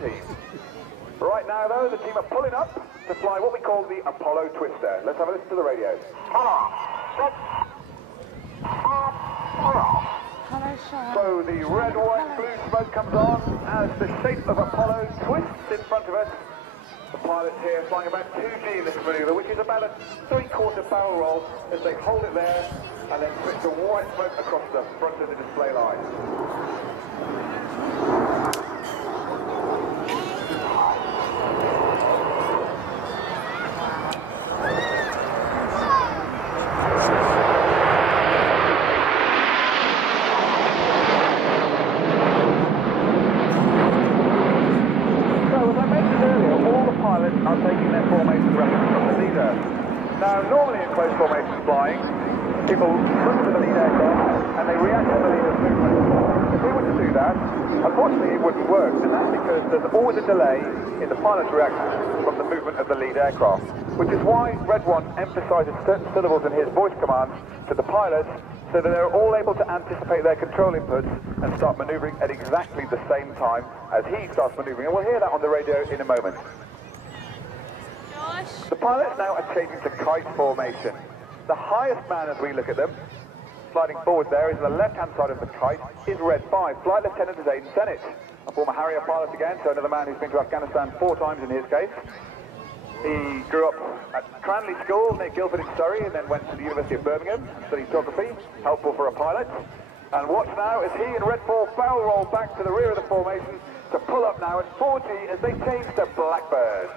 team. Right now, though, the team are pulling up to fly what we call the Apollo Twister. Let's have a listen to the radio. So the red, white, blue smoke comes on as the shape of Apollo twists in front of us. The pilots here flying about 2G in this manoeuvre, which is about a 3/4 barrel roll as they hold it there and then switch the white smoke across the front of the display line. Are taking their formation reference from the leader. Now, normally in close formation flying, people look at the lead aircraft and they react to the leader's movement. If we were to do that, unfortunately it wouldn't work, and that's because there's always a delay in the pilot's reaction from the movement of the lead aircraft, which is why Red One emphasises certain syllables in his voice commands to the pilots so that they're all able to anticipate their control inputs and start manoeuvring at exactly the same time as he starts manoeuvring. And we'll hear that on the radio in a moment. The pilots now are changing to kite formation. The highest man, as we look at them, sliding forward there, is on the left-hand side of the kite, is Red 5, Flight Lieutenant Zane Sennett, a former Harrier pilot again, so another man who's been to Afghanistan 4 times in his case. He grew up at Cranley School near Guildford in Surrey and then went to the University of Birmingham, studied geography, helpful for a pilot. And watch now as he and Red 4 barrel roll back to the rear of the formation to pull up now at 4G as they change to Blackbird.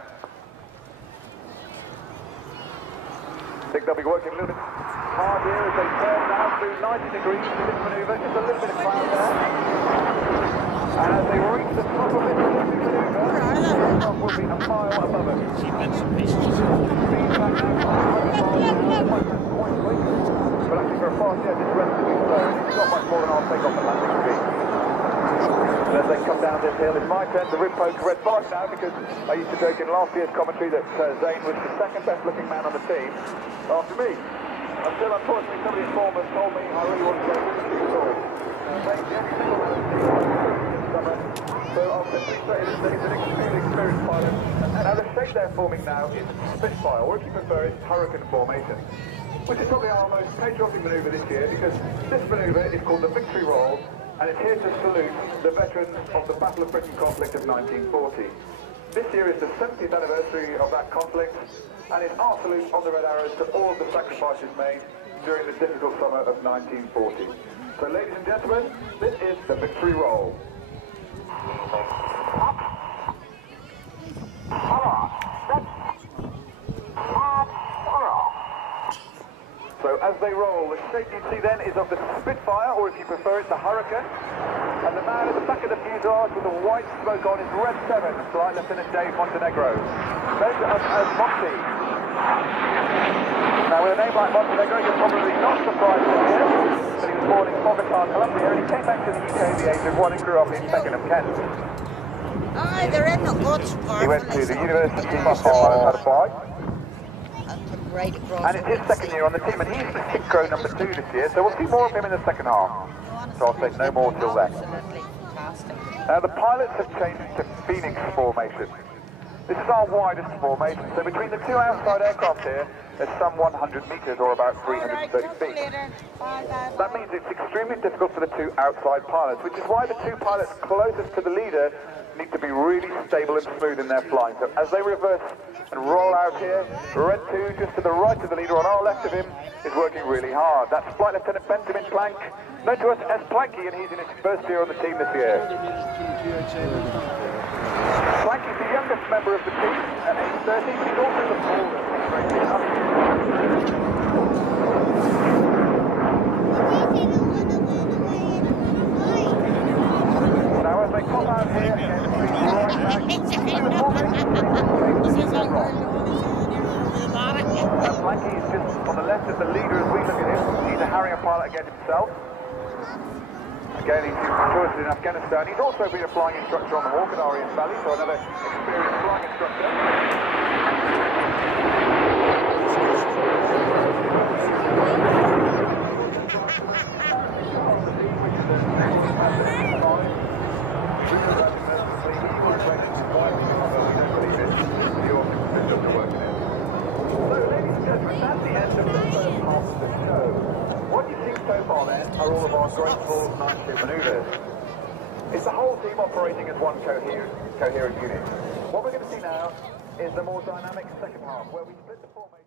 I think they'll be working a little bit hard here as they turn now through 90 degrees to this manoeuvre, just a little bit of cloud there. And as they reach the top of this manoeuvre, the aircraft will be a mile above us. Speed back now, quite quick, but actually for a fast jet it's relatively slow. It's not much more than our take-off and landing speed. And as they come down this hill, it's my turn to rib poke Red 5 now, because I used to joke in last year's commentary that Zane was the second best looking man on the team after me. Until unfortunately somebody at Bournemouth told me I really wanted to go with the story. Zane's the only single man on the team this summer, so I'll simply say that he's an extremely experienced pilot. And now the shape they're forming now is Spitfire, or if you prefer, it's Hurricane formation, which is probably our most patriotic manoeuvre this year, because this manoeuvre is called the Victory Roll, and it's here to salute the veterans of the Battle of Britain conflict of 1940. This year is the 70th anniversary of that conflict, and it's our salute on the Red Arrows to all of the sacrifices made during the difficult summer of 1940. So ladies and gentlemen, this is the Victory Roll. So as they roll, the shape you see then is of the Spitfire, or if you prefer it, the Hurricane. And the man at the back of the fuselage with the white smoke on is Red 7, Flight Lieutenant Dave Montenegro. Known to us as Monty. Now with a name like Montenegro, you're probably not surprised to hear that he was born in Bogota, Colombia, and he came back to the UK at the age of 1 and grew up in Beckenham, Kent. He went to the University of how to fly. And it's his second year on the team, and he's the synchro number 2 this year, so we'll see more of him in the second half. So I'll say no more till then. Now the pilots have changed to Phoenix formation. This is our widest formation, so between the 2 outside aircraft here, there's some 100 metres or about 330 feet. That means it's extremely difficult for the 2 outside pilots, which is why the 2 pilots closest to the leader need to be really stable and smooth in their flying. So as they reverse and roll out here, Red 2 just to the right of the leader on our left of him is working really hard. That's Flight Lieutenant Benjamin Plank, known to us as Planky, and he's in his first year on the team this year. Planky's the youngest member of the team at age 30, but he's also the oldest. Now as they pop out here, again, right back to the formation. Planky is just on the left of the leader as we look at him. He's a Harrier pilot again himself. Again, he's used choices in Afghanistan. He's also been a flying instructor on the Hawk at Arias Valley, so another experienced flying instructor. He was ready are all of our graceful night shift manoeuvres. It's the whole team operating as one coherent unit. What we're going to see now is the more dynamic second half, where we split the formation.